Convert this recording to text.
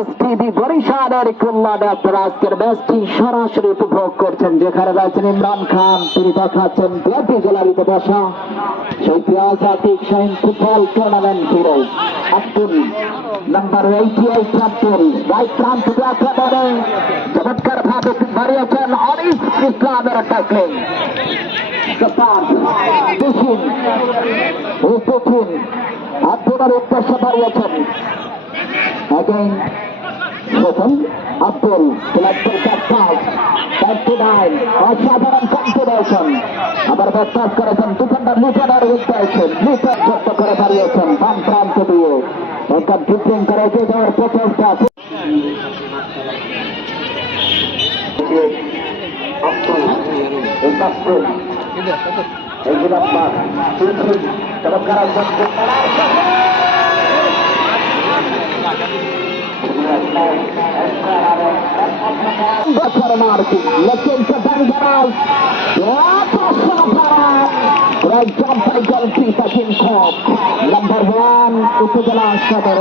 Plus TV বরিশালের কল্যাণে আপনারা আজকের ম্যাচটি সরাসরি উপভোগ করছেন, যেখানে রয়েছেন ইমরান খান, তিনি দেখাচ্ছেন বিআরপি গ্যালারিতে বসা সেই আন্তর্জাতিক Shaheen football tournament hero Abdul number 88 Abdul right প্রান্ত থেকে আক্রমণে চমৎকার ভাবে বাড়িয়েছেন অনিস ইসলামের ট্যাকলিং। আব্দুলের উদ্দেশ্যে বাড়িয়েছেন আব্দুল অসাধারণ কম্পিটিশন, আবার ব্যাকপাস করেছেন ডিফেন্ডার লিটনের উদ্দেশ্যে, লিটন যুক্ত করে দাঁড়িয়েছেন বাম প্রান্ত দিয়ে একটা ড্রিবলিং করে এগিয়ে যাওয়ার প্রচেষ্টা। Number 1 উপজেলা সদর